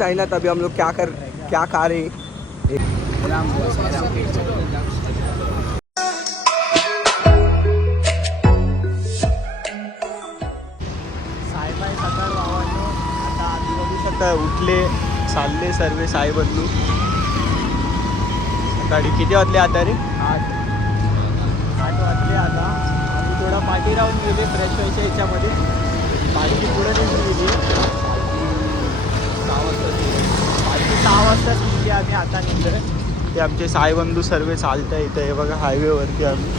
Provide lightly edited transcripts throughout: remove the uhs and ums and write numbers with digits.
साईनाथ अभी हम लोग क्या खा रहे हैं? सायबाई सकाळ भावांनो, आता आम्ही बघू शकता उठले चालले सर्व साई बंधू. सकाळी किती वाजले आता रे? 8 वाजले. आता आम्ही थोडा पाठी राहून गेले फ्रेश व्हायच्या याच्यामध्ये. पाठी पुढे निघून गेली 6 वाजता निघली आम्ही. आता निघलो ते आमचे साईबंधू सर्व चालत आहे इथं. हे बघा हायवेवरती आम्ही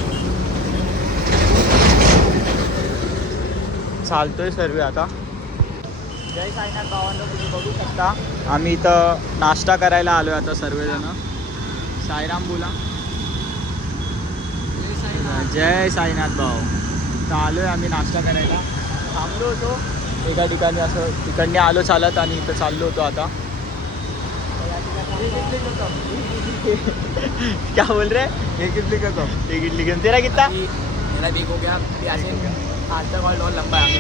चालतोय सर्व आता. जय साईनाथ भावांनो, तुम्ही बघू शकता आम्ही इथं नाश्ता करायला आलो आहे आता सर्वजण. साईराम बोला. जय साईनाथ भाऊ. तर आलो आहे आम्ही नाश्ता करायला. थांबलो होतो एका ठिकाणी, असं तिकडने आलो चालत आणि इथं चाललो होतो आता. क्या बोल रहे? एक इडली का कम? एक इडली का तेरा कितना? मेरा देखो क्या आजचा हॉल्ट लंबा आहे.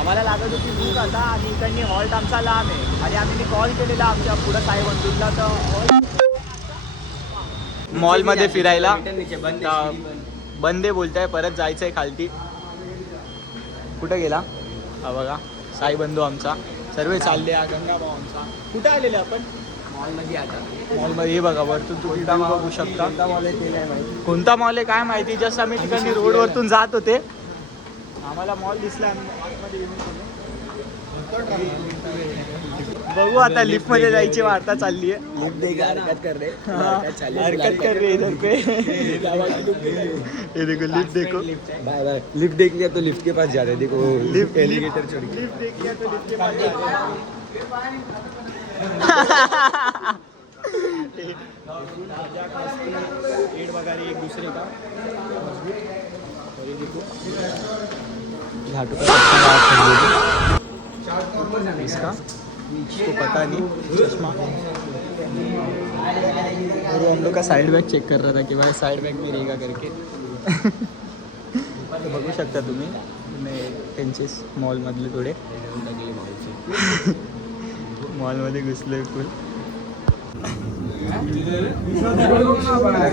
आम्हाला लागत होती भूक आता आणि इकडनी हॉल्ट आमचा लांब आहे आणि आम्ही कॉल केलेला आमच्या पुढं साई बंधूला. तर मॉलमध्ये फिरायला बंदे बोलताय, परत जायचं आहे खालती. कुठं गेला? हा बघा साई बंधू आमचा सर्व चालले. गंगाभाऊ आमचा. कुठं आलेले आपण? मॉलमध्ये आता मॉलमध्ये. हे बघा वरतून तुम्ही बघू शकता. कोणता मॉल आहे काय माहिती. जस्ट आम्ही तिकडे रोडवरतून जात होते, आम्हाला मॉल दिसला. आम्ही मॉलमध्ये येऊन गेलो. बघू आता लिफ्ट मध्ये जायची वार्ता चालली आहे. हरकत कर रहे इधर पे. ये देखो लिफ्ट देखो. लिफ्ट देख लिया तो लिफ्ट के पास जा रहे. देखो लिफ्ट एलिवेटर चढ़ के. लिफ्ट देख लिया तो लिफ्ट के पास जा रहे. पेड़ वगैरह एक दूसरे का मजबूत. और ये देखो घाटों का इसका इसको पता नहीं चश्मा. और वो हम लोग का साइड बैग चेक कर रहा था कि भाई साइड बैग में रहेगा करके. तो बघू शकता तुम्ही त्यांचे मॉलमधले थोडे मॉलमध्ये घुसले फुल.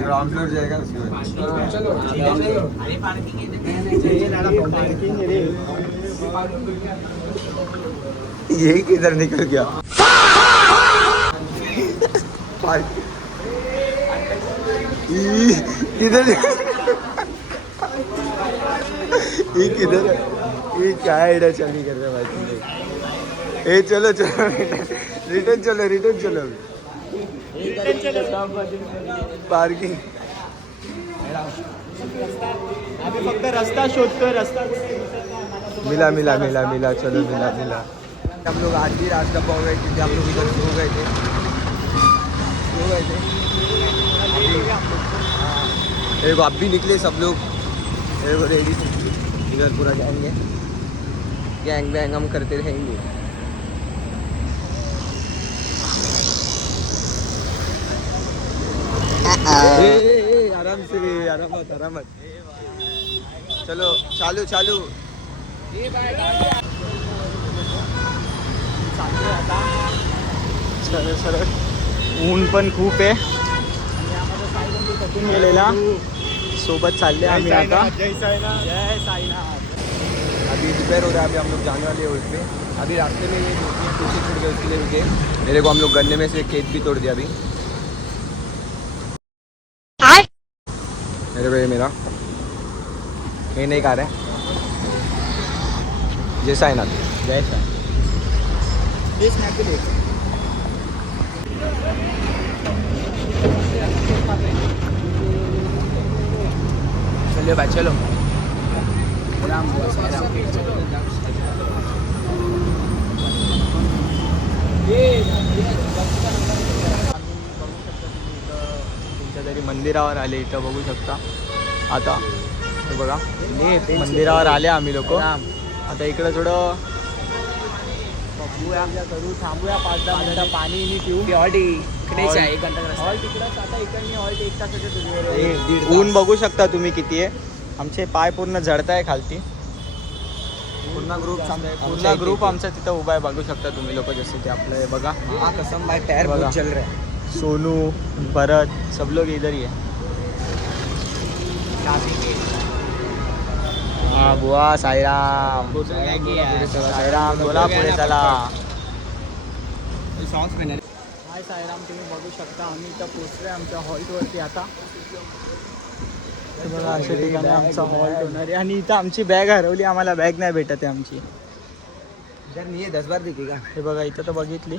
ग्राउंड फ्लोर जाएगा यही किधर निकल गया. किधर ये किधर है? ये क्या आइडिया चली कर रहे भाई. ए चलो रिटर्न चलो पार्किंग. आम्ही फक्त रस्ता शोधतोय. रस्ता मिला चलो मिला. हम लोग आज भी रास्ता पाओ गए क्योंकि हम लोग इधर सो गए थे. देखो अब भी निकले सब लोग. रेडी इधर पूरा जाएंगे. गैंग बैंग हम करते रहेंगे. आराम मत. चलो चालू. सरळ ऊन पण खूप आहे. थकून गेलेला. सोबत चालले आम्ही आता. जय साईनाथ. अभी दोपहर हो रहा है. अभी हम लोग जाने वाले हैं उस पे. अभी रास्ते में ये कुछ छूट गए, उसके लिए रुके. मेरे को हम लोग गन्ने में से खेत भी तोड़ दिया अभी. मेरे भाई मेरा ये नहीं खा रहे. जय साईनाथ. चलो भाई चलो. तुमच्या तरी मंदिरावर आले इथं बघू शकता. आता हे बघा मंदिरावर आले आम्ही लोक. आता इकडं थोडं बघूया करू. थांबूया 5-10 मिनिटं. पाणी पिऊ. हॉल्ट इकडेच आहे. 1 घंटा रस्ता. हॉल्ट तिकडंच. आता इकडनी हॉल्ट 1 तासाच्या दूरीवर. ऊन बघू शकता तुम्ही किती आहे. आमचे पाय पूर्ण जळत आहे खालती. पूर्ण ग्रुप आमचा तिथं उभा आहे, बघू शकता तुम्ही लोक. जसं की आपलं हे बघा, कसम भाई टायर बघा. बहुत चल रहा है. सोनू, भरत, सब लोग इधर ही है. हा बुवा साईराम. साईराम बोला पुढे चला. हाय साईराम, तुम्ही बघू शकता आम्ही इथं पोहोचलोय आमच्या हॉल्टवरती आता. हे बघा अशा ठिकाणी आमचा हॉल्ट होणार आहे. आणि इथं आमची बॅग हरवली, आम्हाला बॅग नाही भेटत आहे आमची. 10 बार दिखी का. हे बघा इथं तर बघितली,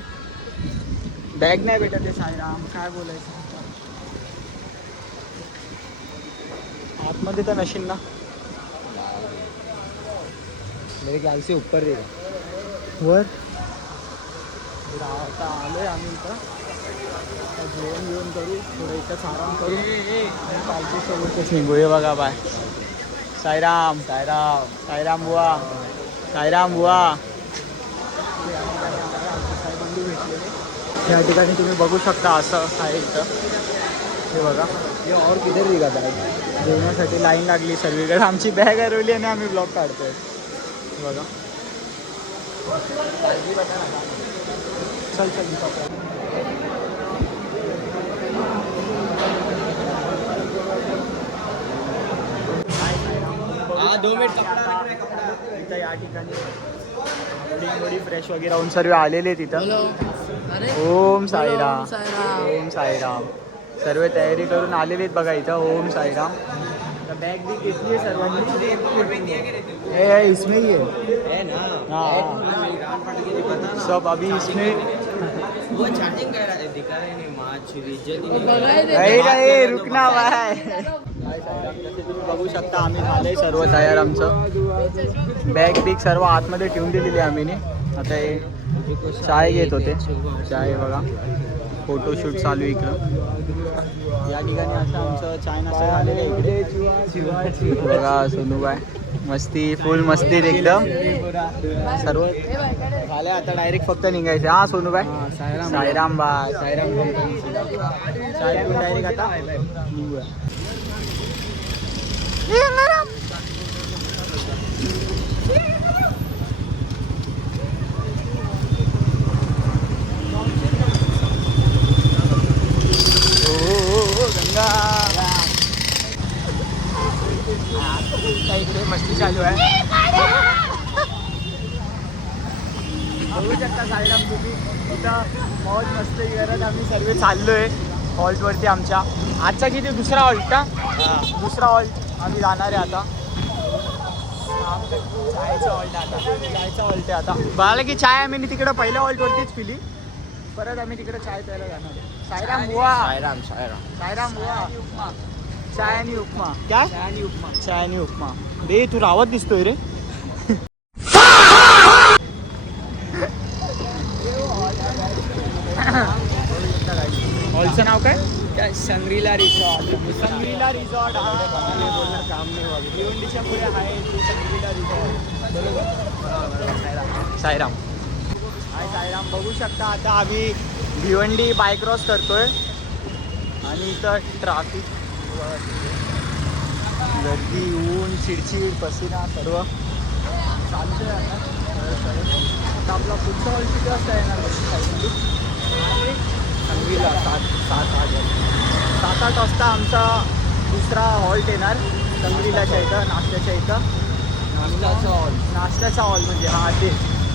बॅग नाही भेटत आहे साईराम, काय बोलायचं. आतमध्ये तर नशील ना. मेरे ख्याल से ऊपर रे. वर आता आलोय आम्ही इथं. आता जेवण जेवण करू, थोडं इथंच आराम करू, कालची सोबतच निघू. हे बघा बाय साईराम. साईराम साईराम बुवा. साईराम बुवा. साईबंधू भेटलेले या ठिकाणी तुम्ही बघू शकता. असं आहे इथं. हे बघा, ये और किधर दिखा था. जेवणासाठी लाईन लागली सर्वीकडे. आमची बॅग हरवली आणि आम्ही ब्लॉग काढतोय. बघा चल चल. इथं या ठिकाणी थोडी फ्रेश वगैरे होऊन सर्व आलेले तिथं. ओम साईराम. ओम साईराम. सर्व तयारी करून आलेले आहेत बघा इथं. ओम साईराम. बॅग भी घेतली आहे सर्वांनी. हे इसमें ही है ना. हाँ सब अभी इसमें. वो चार्जिंग कर रहा है, दिखा रहे नहीं. रुकना भाई. जसे तुम्ही बघू शकता आम्ही झालंय सर्व तयार. आमचं बॅग बिग सर्व आतमध्ये ठेवून दिलेली आम्ही. आता हे चाय घेत होते. चाय बघा, फोटोशूट चालू आहे इकडं. या ठिकाणी असं आमचं चाय नाश्ता झालेलं आहे इकडे. बघा सोनूबाई मस्ती, फुल मस्तीत एकदम सर्व झालं. आता डायरेक्ट फक्त निघायचं. हा सोनूबाई साईराम बाय. साईराम कंपनी चाय घेऊन डायरेक्ट आता निघूया. इकडे मस्ती चालू आहे. बघू शकता साईराम तुम्ही इथं मौज मस्ती करत आम्ही सर्व चाललोय हॉल्टवरती आमच्या. आजचा किती दुसरा हॉल्ट का. दुसरा हॉल्ट आम्ही जाणार आहे आता. चायचा हॉल्ट आता. चायचा हॉल्ट आहे आता. बघायला की चाय आम्ही तिकडं पहिल्या हॉल्टवरतीच पिली, परत आम्ही तिकडे चाय प्यायला जाणार आहे. साईराम बुवा. साईराम साईराम साईराम बुवा. चाय आणि उपमा. काय चाय आणि उपमा. चाय आणि उपमा. रे तू रावत दिसतोय रे. हॉलचं नाव काय. संग्रीला रिसॉर्ट. संग्रीला रिसॉर्ट. काम नाही. भिवंडीच्या पुढे आहे संग्रीला रिसॉर्ट. बरोबर. साईराम. हाय साईराम. बघू शकता आता आम्ही भिवंडी बाय क्रॉस करतोय आणि इथं ट्राफिक, गर्दी, ऊन, चिडचिड, पसिना सर्व चालतंय. आता आपला पुढचा हॉल किती वाजता येणार संगीला. 7-8 वाजता आमचा दुसरा हॉल्ट येणार संगरीलाच्या इथं, नाश्त्याच्या इथं. नाश्त्याचा हॉल म्हणजे हा ते.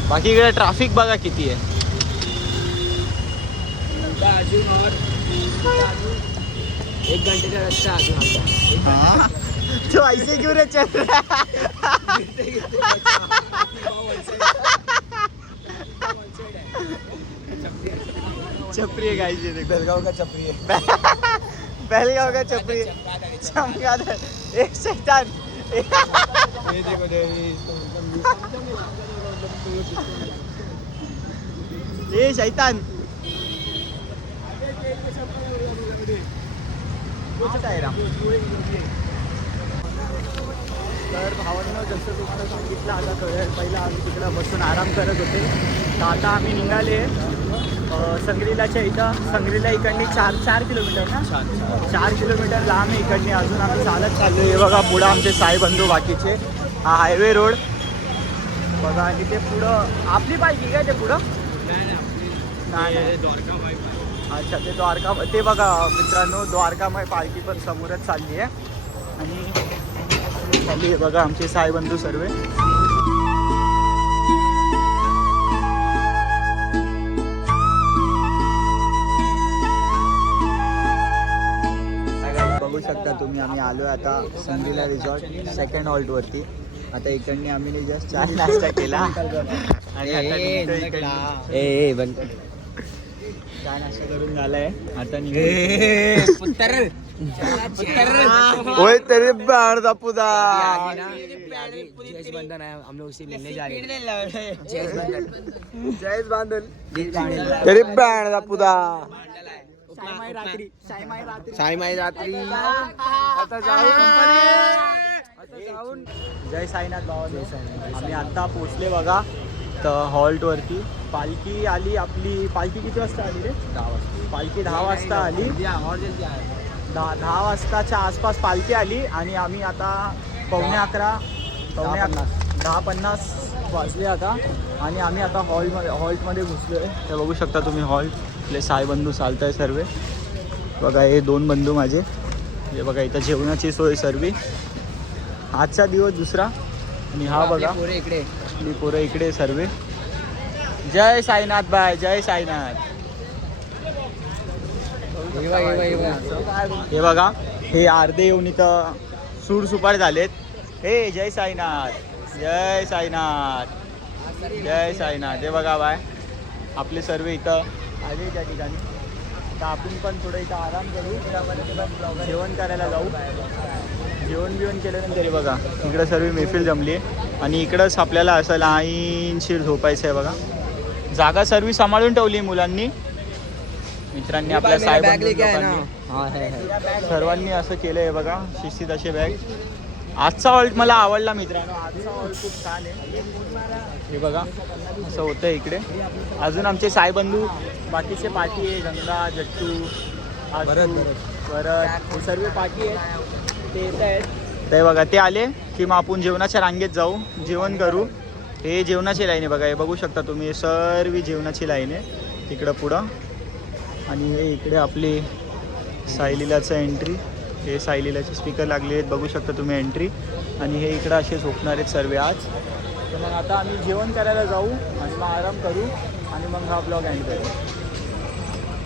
बाकी इकडे ट्रॅफिक बघा किती आहे. अजून और 1 घंटे का रस्ता अजून आमचा. तो ऐसे क्यों रे चल रहा छपरी है गाइस. ये देखो बेलगाव का चपरी है. बेलगाव का छपरी है. चमगादड़. एक शैतान. ये देखो ये शैतान. तर भावांना जसं तुम्हाला सांगितलं आता पहिला आम्ही तिकडं बसून आराम करत होते. तर आता आम्ही निघाले संग्रीलाच्या इथं. संग्रीला इकडनी 4 किलोमीटर ना. 4 किलोमीटर लांब आहे इकडनी. अजून आम्ही चालत चाललो. हे बघा पुढं आमचे साई बंधू बाकीचे. हा हायवे रोड. बघा इथे पुढं आपली पालखी काय ते पुढं नाही. अच्छा ते द्वारका ते बघा मित्रांनो द्वारकामय पालखी पण समोरच चालली आहे आणि चालली आहे बघा आमचे साईबंधू सर्व. बघू शकता तुम्ही आम्ही आलोय आता संगीला रिसॉर्ट सेकंड हॉल्ट वरती. आता इकडनी आम्ही जस्ट चहा नाश्ता केला आणि आता निघतोय इकडनं. चहा नाश्ता करून झालाय आता ओए तेरे बाहर दा पुदा जयेश बंधन है, हम लोग उसे मिलने जा रहे हैं। जयेश बांधल तेरी बँड दा पुदा साई माई रात्री आता जाऊन जय साईनाथ बाबा. आम्ही आता पोचले बघा तर हॉल्ट वरती. पालखी आली आपली. पालखी किती वाजता आली रे? 10 वाजता. पालखी 10 वाजता आली. 10 वाजताच्या आसपास पालखी आली आणि आम्ही आता 10:50 वाजले आता आणि आम्ही आता हॉल्टमध्ये घुसलो आहे. तर बघू शकता तुम्ही हॉल्ट. आपले साईबंधू चालत आहे सर्व. बघा हे 2 बंधू माझे. हे बघा इथं जेवणाची सोय सर्व. आजचा दिवस दुसरा आणि हा बघा इकडे मी पोरं इकडे सर्व. जय साईनाथ बाय जय साईनाथ. हे बघा हे अर्धे येऊन इथं सूर सुपार झालेत. हे जय साईनाथ जय साईनाथ जय साईनाथ. हे बघा बाय आपले सर्व इथं आले त्या ठिकाणी. आता आपण पण थोडं इथं आराम करू. जेवण करायला जाऊ. जेवण बिवण केल्यानंतर हे बघा इकडं सर्व महफिल जमली आहे आणि इकडंच आपल्याला असं लाईनशीर झोपायचं आहे बघा. जागा सर्व सांभाळून ठेवली मुलांनी मित्रांनी आपल्या साहेबांनी सर्वांनी असं केलं आहे बघा शिस्तीत असे बॅग. आजचा हॉल्ट मला आवडला मित्रांनो. आजचा हॉल्ट खूप छान आहे. हे बघा असं होतं इकडे. अजून आमचे साईबंधू बाकीचे पाठी आहे गंगा जट्टू परत हे सर्व पाठी आहेत ते येत आहेत. ते बघा ते आले की मग आपण जेवणाच्या रांगेत जाऊ जेवण करू. हे जेवणाची लाईन आहे बघा. हे बघू शकता तुम्ही सर्व जेवणाची लाईन आहे तिकडं पुढं. आणि हे इकडे आपली साईलीलाचं एंट्री. हे साईलीलाचे स्पीकर लागले आहेत बघू शकता तुम्ही एंट्री. आणि हे इकडं असे झोपणार आहेत सर्व आज. तर मग आता आम्ही जेवण करायला जाऊ आणि मग आराम करू आणि मग हा ब्लॉग एंड करू.